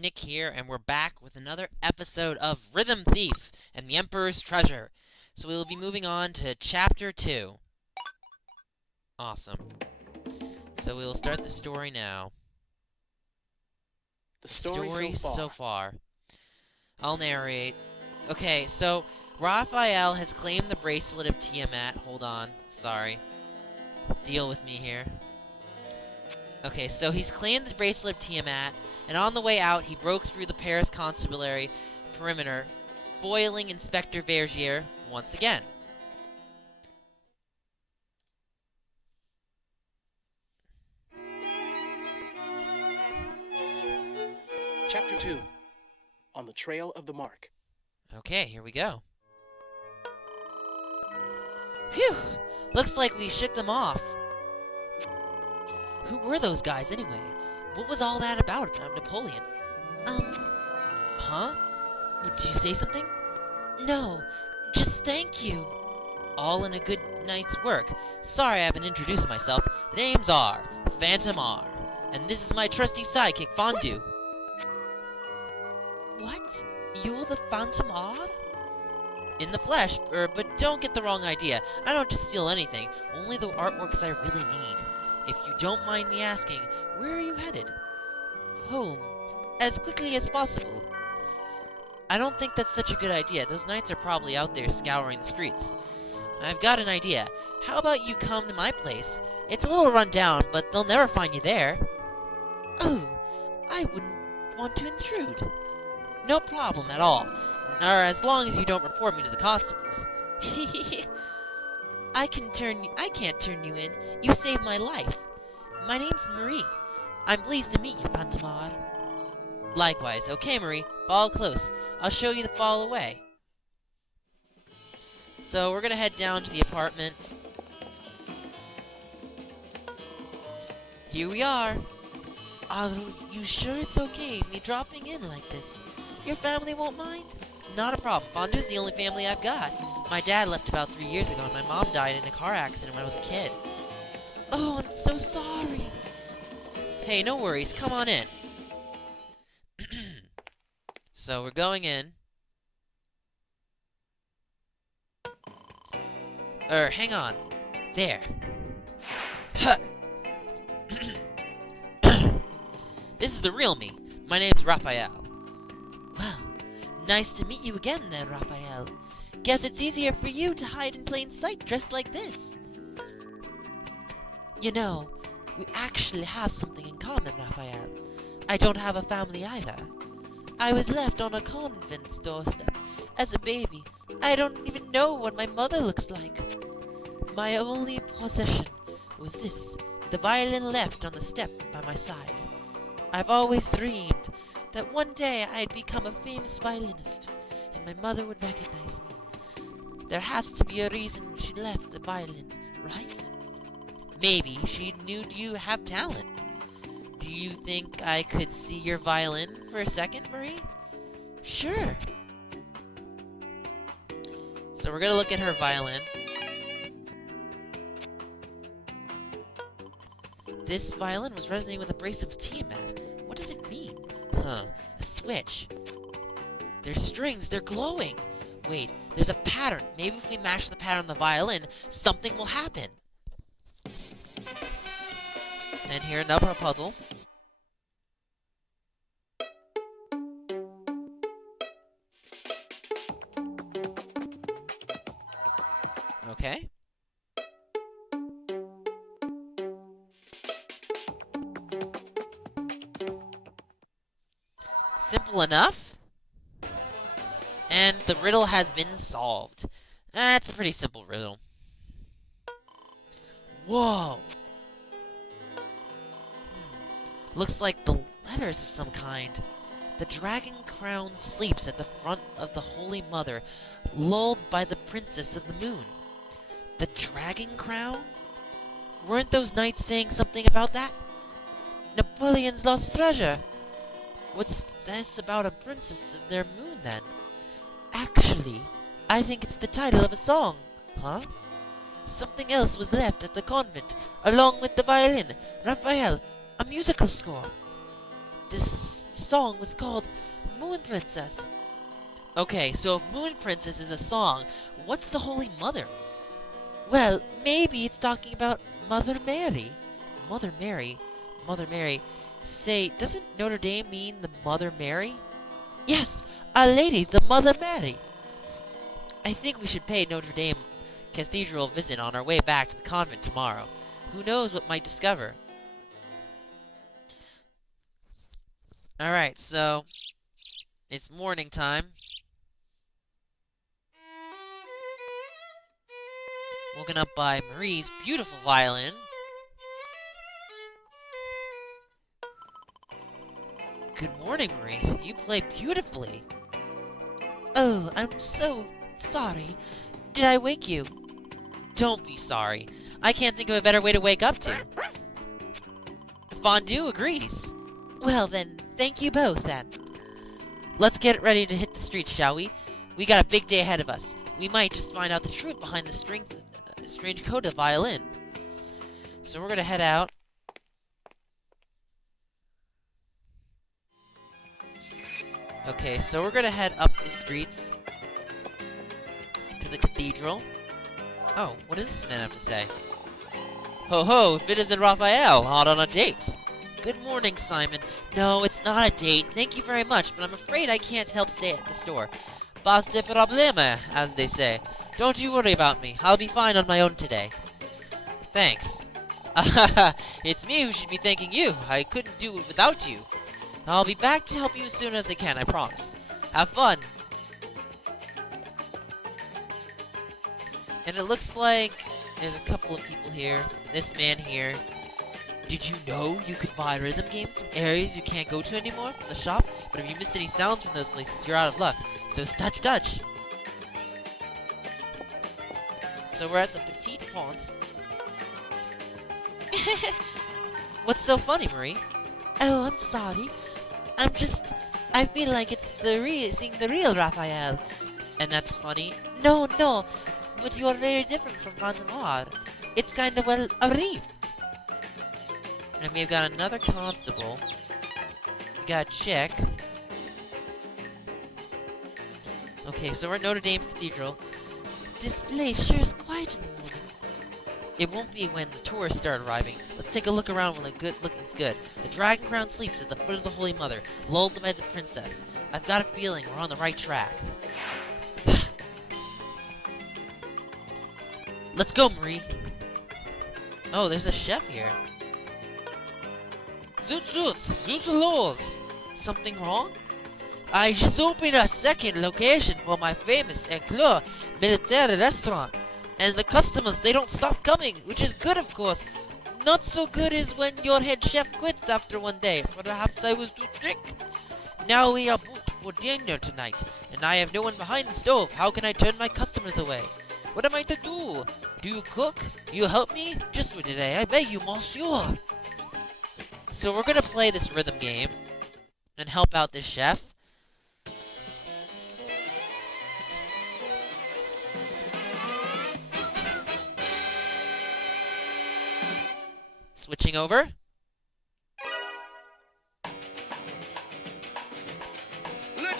Nick here, and we're back with another episode of Rhythm Thief and the Emperor's Treasure. So we'll be moving on to Chapter 2. Awesome. So we'll start the story now. The story so far. I'll narrate. Okay, so Raphael has claimed the bracelet of Tiamat. Hold on. Sorry. Deal with me here. Okay, so he's claimed the bracelet of Tiamat, and on the way out, he broke through the Paris Constabulary perimeter, foiling Inspector Vergier once again. Chapter 2. On the Trail of the Mark. Okay, here we go. Phew! Looks like we shook them off. Who were those guys, anyway? What was all that about Napoleon? Huh? Did you say something? No, just thank you. All in a good night's work. Sorry I haven't introduced myself. The name's R, Phantom R, and this is my trusty sidekick, Fondue. What? You're the Phantom R? In the flesh, but don't get the wrong idea. I don't just steal anything, only the artworks I really need. If you don't mind me asking, where are you headed? Home. As quickly as possible. I don't think that's such a good idea. Those knights are probably out there scouring the streets. I've got an idea. How about you come to my place? It's a little run down, but they'll never find you there. Oh, I wouldn't want to intrude. No problem at all. Or as long as you don't report me to the constables. I can't turn you in. You saved my life. My name's Marie. I'm pleased to meet you, Phantomar. Likewise. Okay, Marie. Follow close. I'll show you the fall away. So we're gonna head down to the apartment. Here we are. Are you sure it's okay me dropping in like this? Your family won't mind? Not a problem. Fondue's the only family I've got. My dad left about 3 years ago, and my mom died in a car accident when I was a kid. Oh, I'm so sorry. Hey, no worries. Come on in. So we're going in. Hang on. There. This is the real me. My name's Raphael. Well, nice to meet you again then, Raphael. Guess it's easier for you to hide in plain sight dressed like this. You know, we actually have something in common, Raphael. I don't have a family either. I was left on a convent's doorstep as a baby. I don't even know what my mother looks like. My only possession was this, the violin left on the step by my side. I've always dreamed that one day I'd become a famous violinist, and my mother would recognize me. There has to be a reason she left the violin, right? Maybe she knew you have talent. Do you think I could see your violin for a second, Marie? Sure. So we're gonna look at her violin. This violin was resonating with a bracelet of Tiamat. What does it mean? Huh, a switch. There's strings, they're glowing. Wait, there's a pattern. Maybe if we match the pattern on the violin, something will happen. And here, another puzzle. Okay. Simple enough. And the riddle has been solved. That's a pretty simple riddle. Whoa! Looks like the letters of some kind. The dragon crown sleeps at the front of the Holy Mother, lulled by the Princess of the Moon. The dragon crown? Weren't those knights saying something about that? Napoleon's lost treasure! What's this about a princess of their moon, then? Actually, I think it's the title of a song. Huh? Something else was left at the convent, along with the violin. Raphael, a musical score. This song was called Moon Princess. Okay, so if Moon Princess is a song, what's the Holy Mother? Well, maybe it's talking about Mother Mary. Mother Mary? Mother Mary. Say, doesn't Notre Dame mean the Mother Mary? Yes, a lady, the Mother Mary. I think we should pay Notre Dame Cathedral a visit on our way back to the convent tomorrow. Who knows what might discover? Alright, so it's morning time. Woken up by Marie's beautiful violin. Good morning, Marie. You play beautifully. Oh, I'm so sorry. Did I wake you? Don't be sorry. I can't think of a better way to wake up to. Fondue agrees. Well then, thank you both then. Let's get ready to hit the streets, shall we? We got a big day ahead of us. We might just find out the truth behind the strange code of violin. So we're gonna head out. Okay, so we're gonna head up the streets to the cathedral. Oh, what does this man have to say? Ho ho, if it isn't Raphael, hot on a date. Good morning, Simon. No, it's not a date. Thank you very much, but I'm afraid I can't help stay at the store. Pas de problème, as they say. Don't you worry about me. I'll be fine on my own today. Thanks. It's me who should be thanking you. I couldn't do it without you. I'll be back to help you as soon as I can, I promise. Have fun! And it looks like there's a couple of people here. This man here. Did you know you could buy rhythm games from areas you can't go to anymore from the shop? But if you missed any sounds from those places, you're out of luck. So touch Dutch! So we're at the Petite Pont. What's so funny, Marie? Oh, I'm sorry. I feel like it's seeing the real Raphael. And that's funny? No, but you're very different from Vantamar. It's kind of, well, a reef. And we've got another constable. We got a chick. Okay, so we're at Notre Dame Cathedral. This place sure is quiet in the morning. It won't be when the tourists start arriving. Let's take a look around while the good looking's good. The dragon crown sleeps at the foot of the Holy Mother, lulled by the princess. I've got a feeling we're on the right track. Let's go, Marie. Oh, there's a chef here. Zoot, los. Something wrong? I just opened a second location for my famous Eclair military restaurant. And the customers, they don't stop coming, which is good, of course. Not so good is when your head chef quits after one day. Perhaps I was too strict. Now we are booked for dinner tonight, and I have no one behind the stove. How can I turn my customers away? What am I to do? Do you cook? You help me? Just for today, I beg you, monsieur. So we're gonna play this rhythm game and help out this chef. Switching over.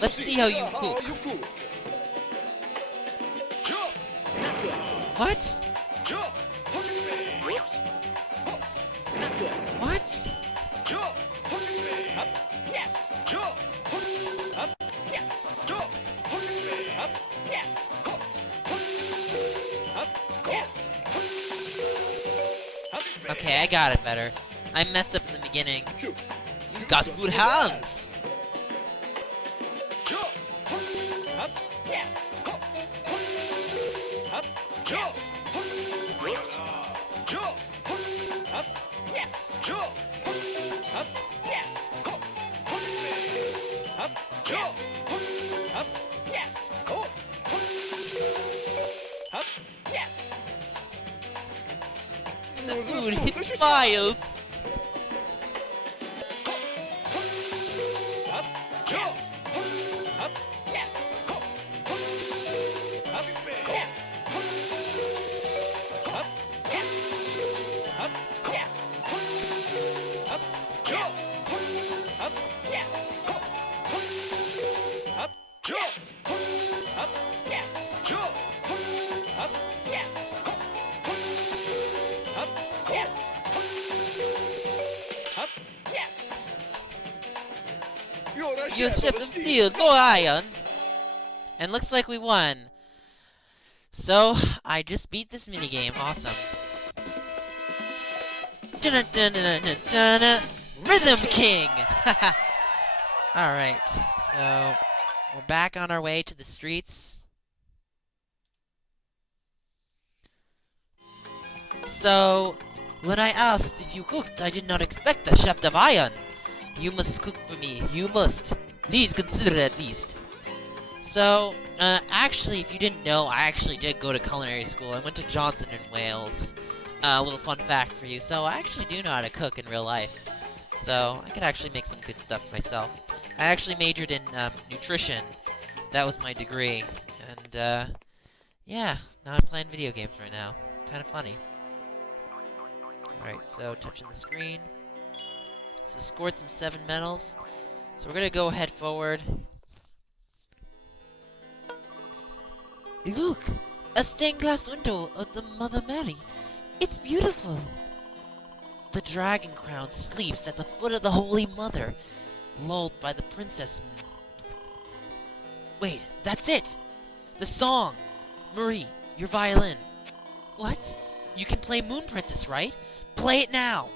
Let's see how you cook. What? What? Yes. Yes. Yes. Yes. Okay, I got it better. I messed up in the beginning. You got good hands! Yes. Yes. Yes. Yes. Yes. Yes. The food hits smiles! Yes. Yes. Yes. Yes. Yes. Yes. Your ship of steel, go iron! And looks like we won. So, I just beat this minigame. Awesome. Rhythm King! Alright, so we're back on our way to the streets. So, when I asked if you cooked, I did not expect a chef of iron. You must cook for me. You must. Please consider it at least. So, actually, if you didn't know, I actually did go to culinary school. I went to Johnson in Wales. A little fun fact for you. So, I actually do know how to cook in real life. So, I could actually make some good stuff myself. I actually majored in nutrition. That was my degree. And, yeah, now I'm playing video games right now. Kind of funny. Alright, so touching the screen. So scored some 7 medals. So we're gonna go head forward. Look! A stained glass window of the Mother Mary. It's beautiful! The dragon crown sleeps at the foot of the Holy Mother, lulled by the princess. Wait, that's it! The song! Marie, your violin. What? You can play Moon Princess, right? Play it now!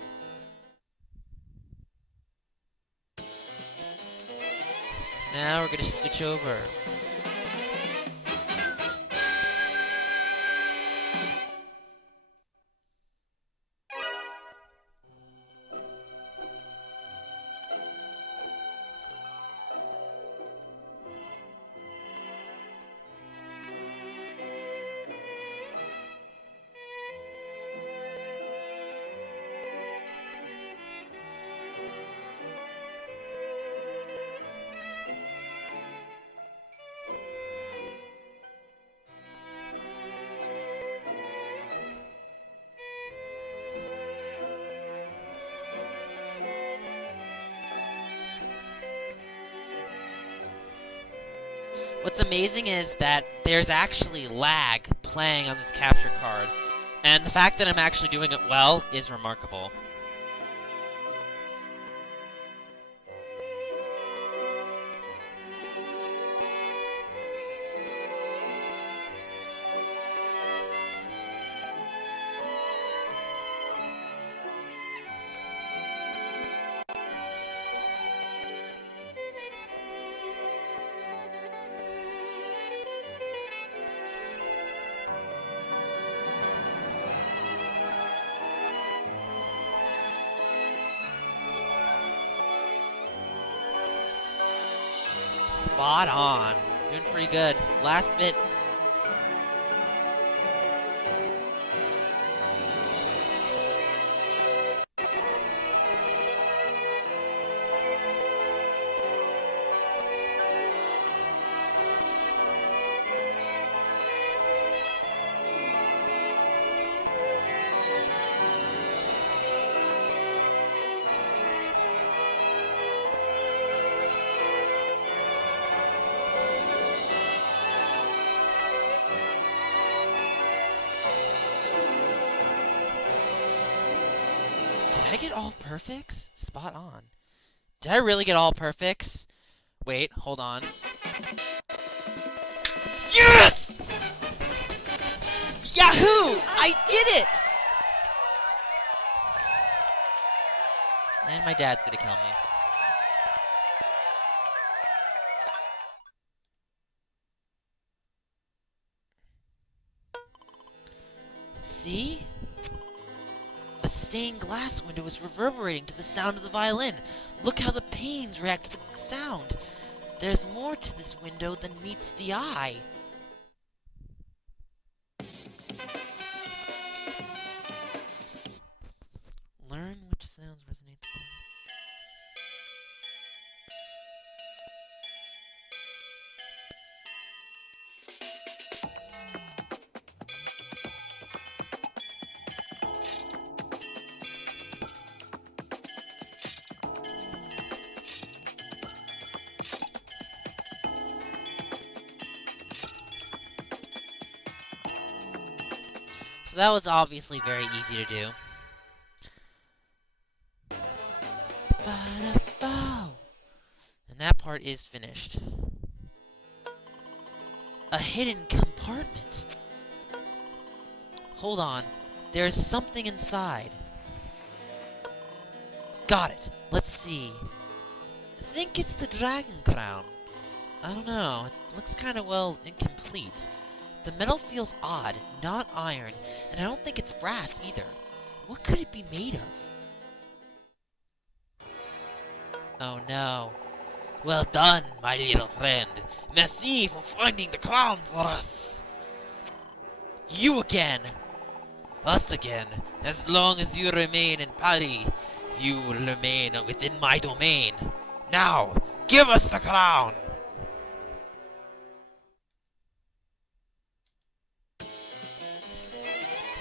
So now we're gonna switch over. What's amazing is that there's actually lag playing on this capture card, and the fact that I'm actually doing it well is remarkable. Spot on. Doing pretty good. Last bit. Did I get all perfects? Spot on. Did I really get all perfects? Wait, hold on. Yes! Yahoo! I did it! And my dad's gonna kill me. See? The stained glass window is reverberating to the sound of the violin. Look how the panes react to the sound. There's more to this window than meets the eye. Learn which sounds resonate the most. So that was obviously very easy to do. And that part is finished. A hidden compartment. Hold on. There's something inside. Got it. Let's see. I think it's the dragon crown. I don't know. It looks kind of, well, incomplete. The metal feels odd, not iron, and I don't think it's brass either. What could it be made of? Oh no. Well done, my little friend. Merci for finding the crown for us. You again. Us again. As long as you remain in Paris, you will remain within my domain. Now, give us the crown.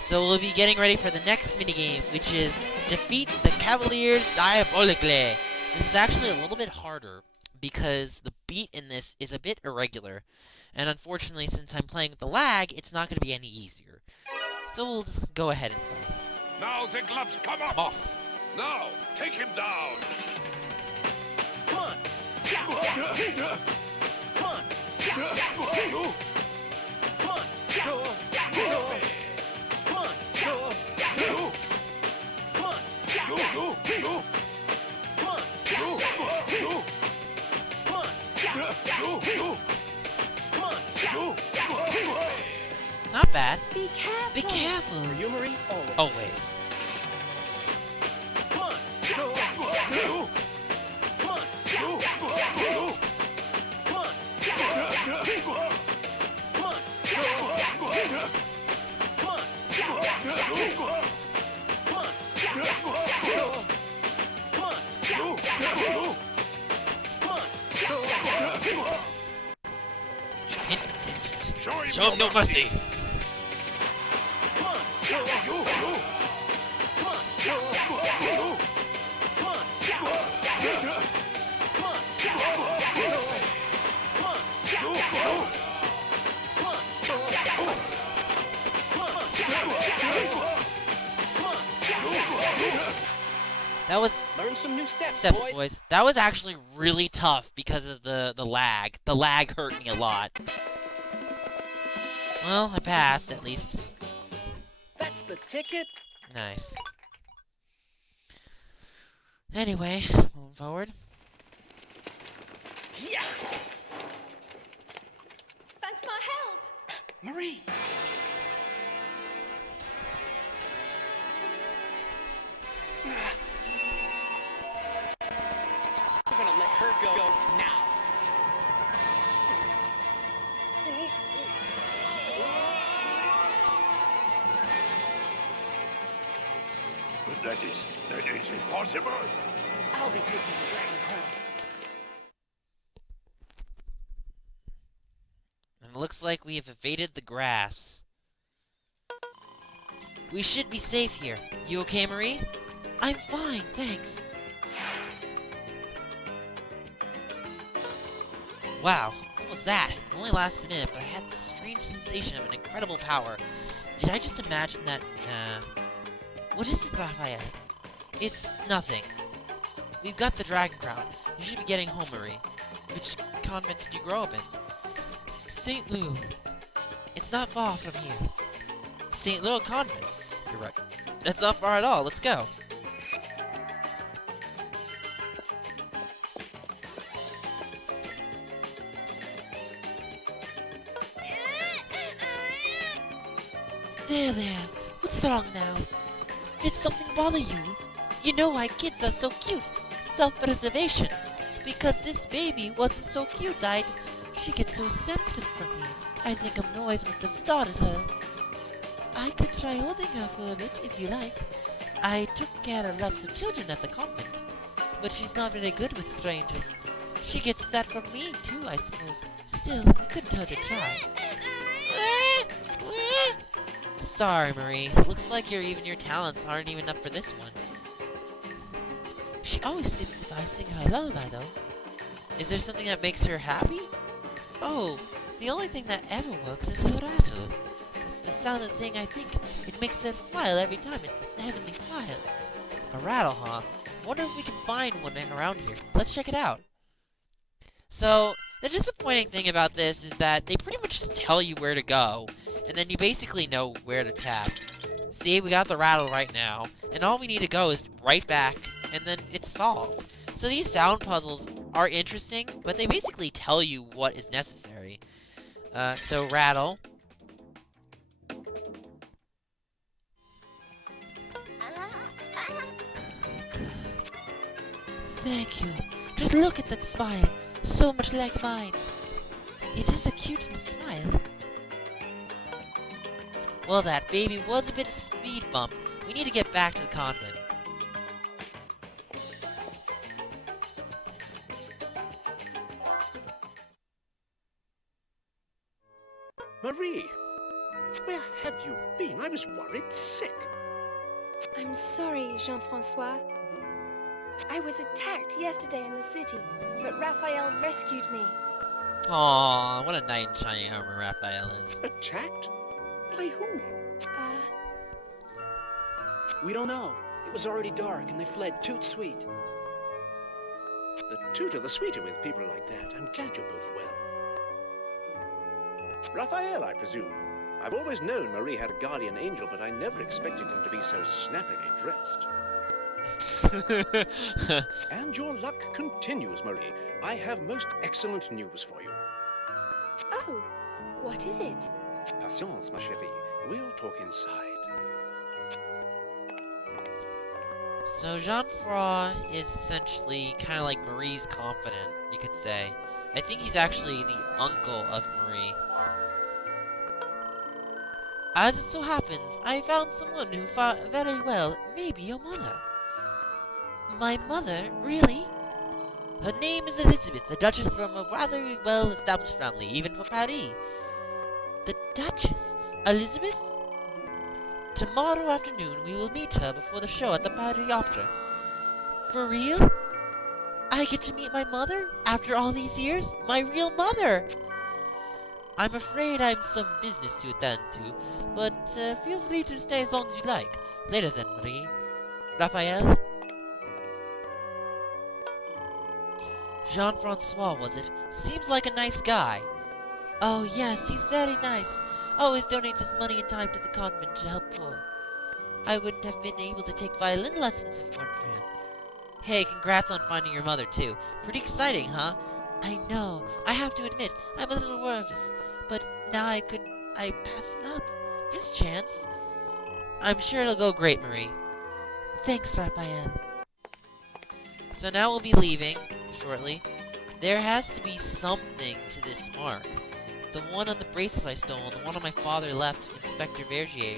So we'll be getting ready for the next minigame, which is defeat the cavaliers diabolically. This is actually a little bit harder because the beat in this is a bit irregular. And unfortunately, since I'm playing with the lag, it's not going to be any easier. So we'll go ahead and play. Now the gloves come off. Now, take him down. Come on. Come on. Come on. Come on. Come on. Not bad. Be careful. Be careful. For you, Marie, always. Always. Come on. Come on. Come on. Come on. Show him no mercy. That was Learn some new steps, boys. That was actually really tough because of the lag. The lag hurt me a lot. Well, I passed at least. That's the ticket. Nice. Anyway, moving forward. Yeah. Thanks my help. Marie. We're gonna let her go now. But that is impossible. I'll be taking the dragon crown. And it looks like we have evaded the grass. We should be safe here. You okay, Marie? I'm fine, thanks. Wow, what was that? It only lasted a minute, but I had this strange sensation of an incredible power. Did I just imagine that, What is it, Raphael? It's nothing. We've got the dragon crown. You should be getting home, Marie. Which convent did you grow up in? St. Lou. It's not far from here. St. Lou convent. You're right. That's not far at all. Let's go. There. What's wrong now? Did something bother you? You know why kids are so cute. Self-preservation. Because this baby wasn't so cute, she gets so sensitive from me. I think a noise must have startled her. I could try holding her for a bit, if you like. I took care of lots of children at the convent. But she's not very good with strangers. She gets that from me, too, I suppose. Still, I couldn't hurt to try. Sorry, Marie. Looks like your talents aren't even up for this one. She always sings if I sing her a lullaby, though. Is there something that makes her happy? Oh, the only thing that ever works is her rattle. It's the sound of the thing I think. It makes her smile every time. It's a heavenly smile. A rattle, huh? Wonder if we can find one around here. Let's check it out. So, the disappointing thing about this is that they pretty much just tell you where to go, and then you basically know where to tap. See, we got the rattle right now, and all we need to go is right back, and then it's solved. So these sound puzzles are interesting, but they basically tell you what is necessary. So rattle. Thank you. Just look at that smile. So much like mine. It is a cute smile. Well, that baby was a bit of a speed bump. We need to get back to the convent. Marie! Where have you been? I was worried sick. I'm sorry, Jean-Francois. I was attacked yesterday in the city, but Raphael rescued me. Aww, what a knight in shining armor Raphael is. Attacked? By whom? We don't know. It was already dark and they fled toot sweet. The toot of the sweeter with people like that. I'm glad you're both well. Raphael, I presume. I've always known Marie had a guardian angel, but I never expected him to be so snappily dressed. And your luck continues, Marie. I have most excellent news for you. Oh, what is it? Patience, ma chérie. We'll talk inside. So Jean-Francois is essentially kind of like Marie's confidant, you could say. I think he's actually the uncle of Marie. As it so happens, I found someone who fought very well, maybe your mother. My mother? Really? Her name is Elizabeth, the Duchess from a rather well-established family, even for Paris. The Duchess? Elizabeth? Tomorrow afternoon we will meet her before the show at the Paris Opera. For real? I get to meet my mother? After all these years? My real mother! I'm afraid I've some business to attend to, but feel free to stay as long as you like. Later then, Marie. Raphael? Jean-Francois, was it? Seems like a nice guy. Oh yes, he's very nice. Always donates his money and time to the convent to help poor. I wouldn't have been able to take violin lessons if it weren't for him. Hey, congrats on finding your mother too. Pretty exciting, huh? I know. I have to admit, I'm a little nervous. But now I pass it up. This chance. I'm sure it'll go great, Marie. Thanks, Raphael. So now we'll be leaving shortly. There has to be something to this mark. The one on the bracelet I stole, and the one on my father left Inspector Vergier.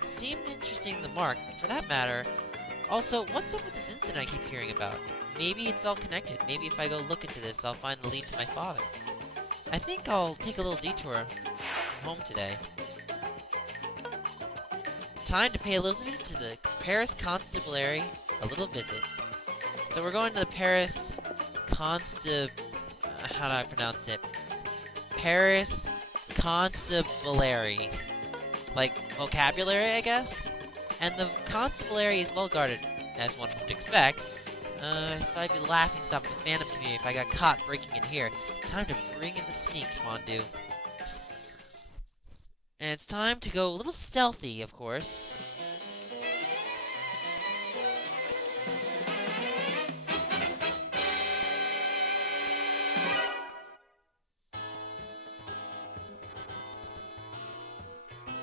Seemed interesting, the mark, for that matter. Also, what's up with this incident I keep hearing about? Maybe it's all connected. Maybe if I go look into this, I'll find the lead to my father. I think I'll take a little detour from home today. Time to pay Elizabeth to the Paris Constabulary a little visit. So we're going to the Paris how do I pronounce it? Paris Constabulary. Like, vocabulary, I guess? And the constabulary is well guarded, as one would expect. If I'd be laughing stuff in the fandom community if I got caught breaking in here. Time to bring in the sneak, Fondue. And it's time to go a little stealthy, of course.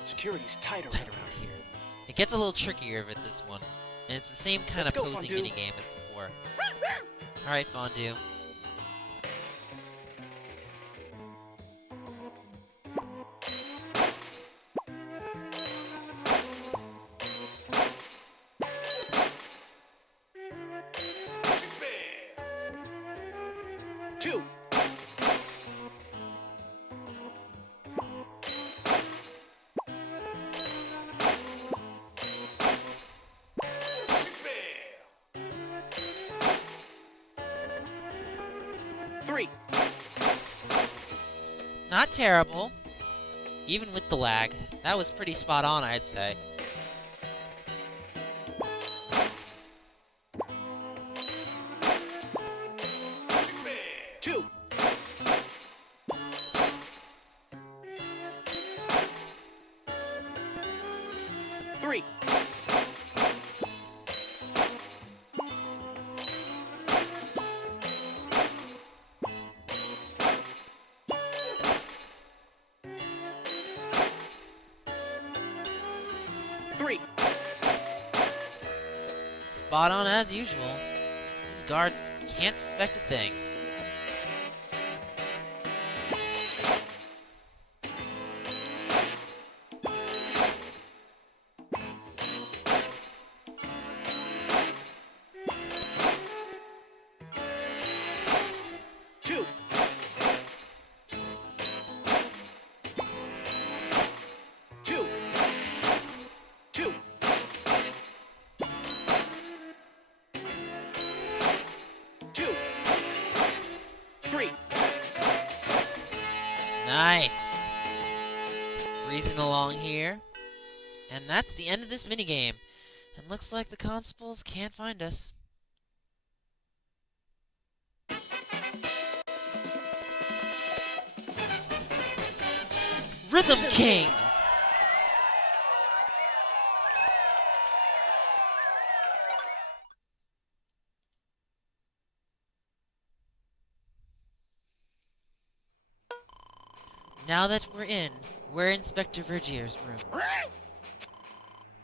Security's tight Tight around here. It gets a little trickier with this one. And it's the same kind Let's of go, posing Fondue. minigame as before. Alright, Fondue. Two. Three. Not terrible. Even with the lag. That was pretty spot on, I'd say. Two. spot on as usual. These guards can't suspect a thing. Nice. Breezing along here. And that's the end of this minigame. And looks like the constables can't find us. Rhythm King! Now that we're Inspector Vergier's room.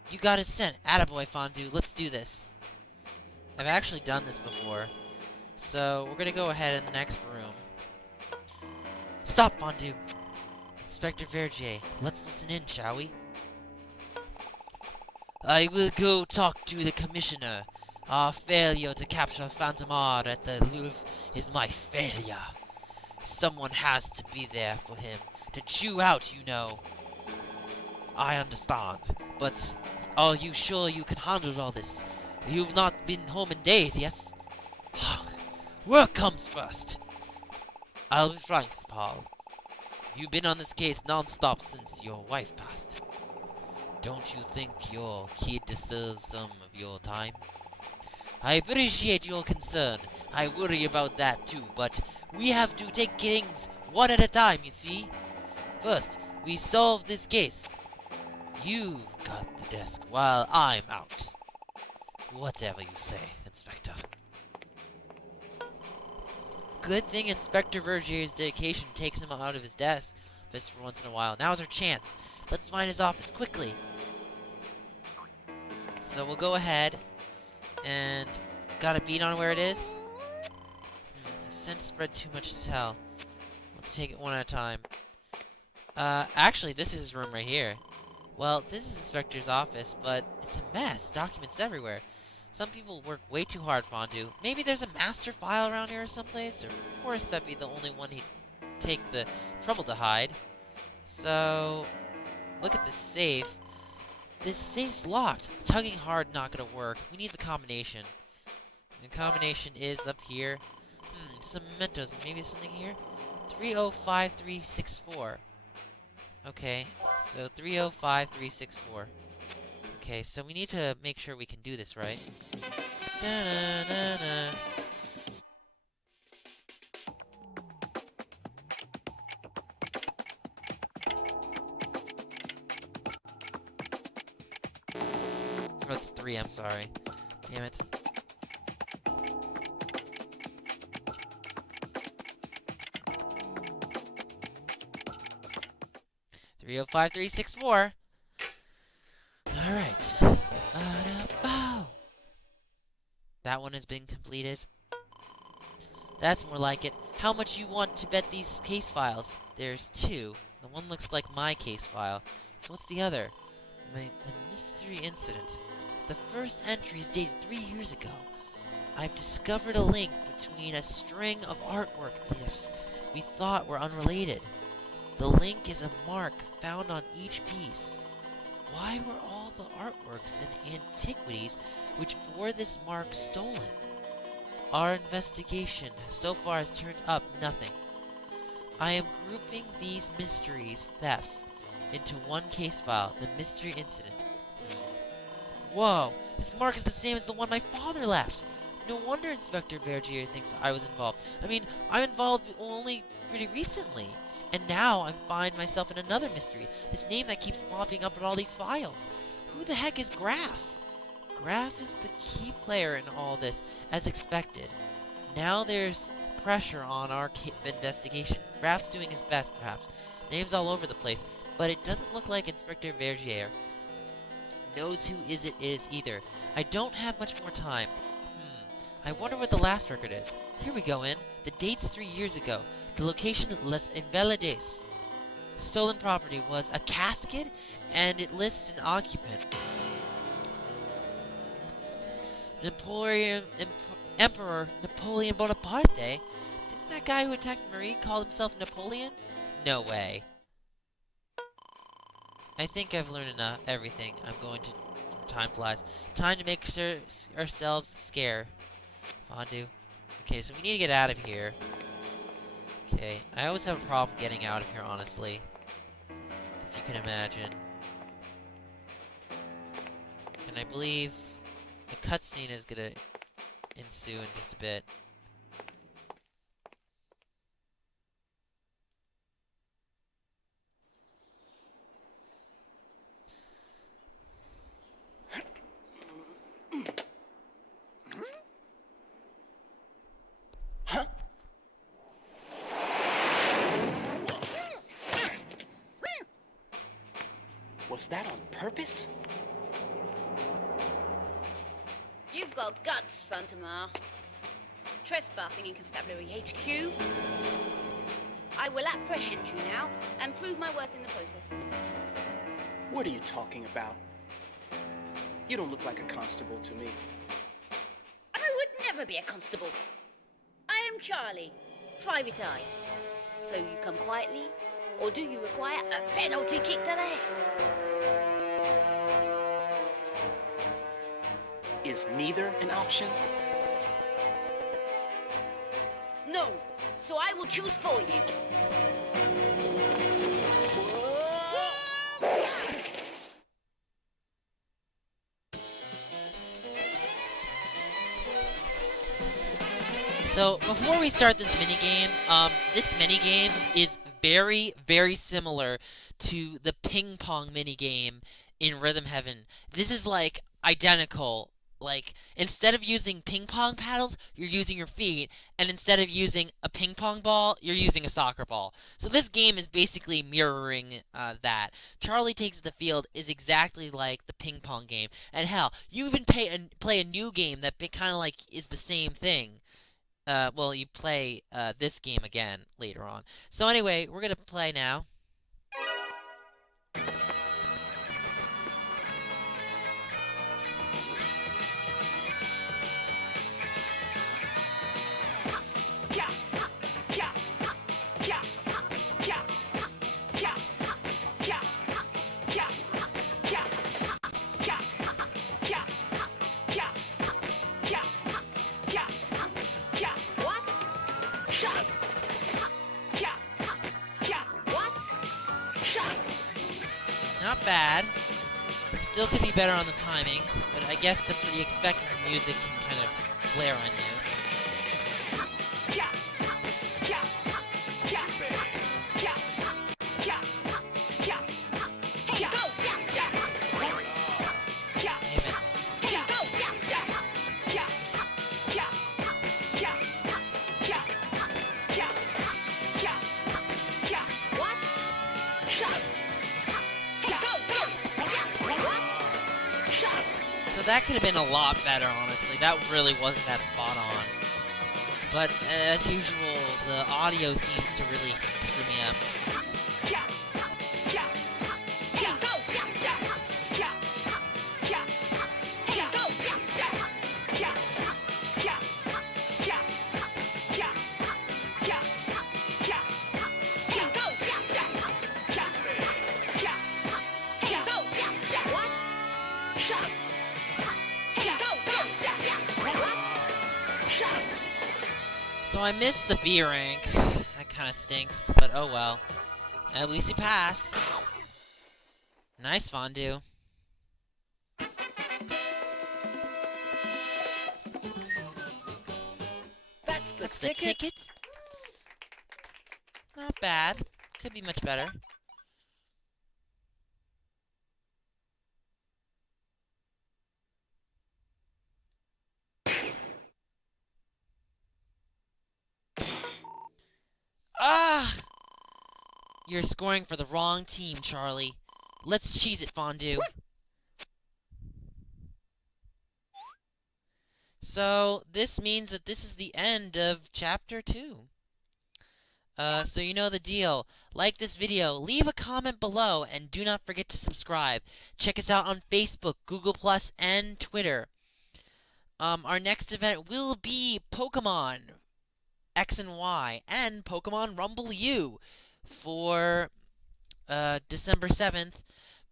You got his scent. Attaboy, Fondue. Let's do this. I've actually done this before. So, we're gonna go ahead in the next room. Stop, Fondue! Inspector Vergier, let's listen in, shall we? I will go talk to the Commissioner. Our failure to capture Phantom R at the Louvre is my failure. Someone has to be there for him. To chew out, you know. I understand, but are you sure you can handle all this? You've not been home in days, yes? Work comes first. I'll be frank, Paul. You've been on this case non-stop since your wife passed. Don't you think your kid deserves some of your time? I appreciate your concern. I worry about that too, but we have to take things one at a time, you see? First, we solve this case. You've got the desk while I'm out. Whatever you say, Inspector. Good thing Inspector Vergier's dedication takes him out of his desk just for once in a while. Now's our chance. Let's find his office quickly. So we'll go ahead and got a beat on where it is. The scent spread too much to tell. Let's take it one at a time. Actually, this is his room right here. Well, this is Inspector's office, but it's a mess. Documents everywhere. Some people work way too hard, Fondue. Maybe there's a master file around here or someplace, or of course that'd be the only one he'd take the trouble to hide. So, look at this safe. This safe's locked. Tugging hard not gonna work. We need the combination. The combination is up here. Some mementos. Maybe there's something here? 305364. Okay, so 305364. Okay, so we need to make sure we can do this right. Da-na-na-na. Oh, it's 3, I'm sorry. Damn it. Three oh five three six four. Alright. That one has been completed. That's more like it. How much you want to bet these case files? There's 2. The one looks like my case file. So what's the other? The mystery incident. The first entry is dated 3 years ago. I've discovered a link between a string of artwork thefts we thought were unrelated. The link is a mark found on each piece. Why were all the artworks and antiquities which bore this mark stolen? Our investigation so far has turned up nothing. I am grouping these mysteries thefts into one case file, the mystery incident. Whoa, this mark is the same as the one my father left. No wonder Inspector Vergier thinks I was involved. I mean, I'm involved only pretty recently. And now I find myself in another mystery. This name that keeps popping up in all these files. Who the heck is Graf? Graf is the key player in all this, as expected. Now there's pressure on our investigation. Graf's doing his best, perhaps. Names all over the place, but it doesn't look like Inspector Vergier knows who it is either. I don't have much more time. I wonder what the last record is. Here we go in. The date's 3 years ago. The location, Les Invalides. Stolen property was a casket, and it lists an occupant. Emperor Napoleon Bonaparte? Didn't that guy who attacked Marie call himself Napoleon? No way. I think I've learned enough, everything. I'm going to... Time flies. Time to make sure ourselves scare. Fondue. Okay, so we need to get out of here. Okay, I always have a problem getting out of here, honestly. If you can imagine. And I believe the cutscene is gonna ensue in just a bit. Was that on purpose? You've got guts, Fantomar. Trespassing in Constabulary HQ. I will apprehend you now and prove my worth in the process. What are you talking about? You don't look like a constable to me. I would never be a constable. I am Charlie, private eye. So you come quietly, or do you require a penalty kick to the head? Is neither an option? No, so I will choose for you. So, before we start this minigame is very, very similar to the ping pong minigame in Rhythm Heaven. This is, like, identical. Like, instead of using ping pong paddles, you're using your feet, and instead of using a ping pong ball, you're using a soccer ball. So this game is basically mirroring that. Charlie Takes the Field is exactly like the ping pong game. And hell, you even play a new game that kind of like is the same thing. Well, you play this game again later on. So anyway, we're gonna play now. Not bad. Still could be better on the timing, but I guess that's what you expect when music can kind of flare on you. So that could have been a lot better, honestly. That really wasn't that spot on. But as usual, the audio seems to really screw me up. So I missed the B rank. That kind of stinks, but oh well. At least we passed. Nice fondue. That's the That's the ticket? ticket? Not bad. Could be much better. Ah! You're scoring for the wrong team, Charlie. Let's cheese it, fondue. So this means that this is the end of Chapter 2. So you know the deal. Like this video, leave a comment below, and do not forget to subscribe. Check us out on Facebook, Google+, and Twitter. Our next event will be Pokemon X and Y and Pokemon Rumble U for December 7th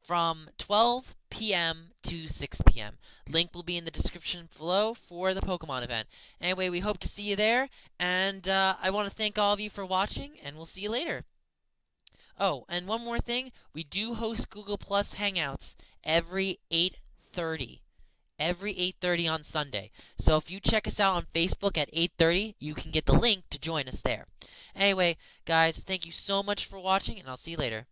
from 12 p.m. to 6 p.m. Link will be in the description below for the Pokemon event. Anyway, we hope to see you there, and I want to thank all of you for watching, and we'll see you later. Oh, and one more thing, we do host Google Plus Hangouts every 8:30. Every 8:30 on Sunday. So if you check us out on Facebook at 8:30, you can get the link to join us there. Anyway, guys, thank you so much for watching, and I'll see you later.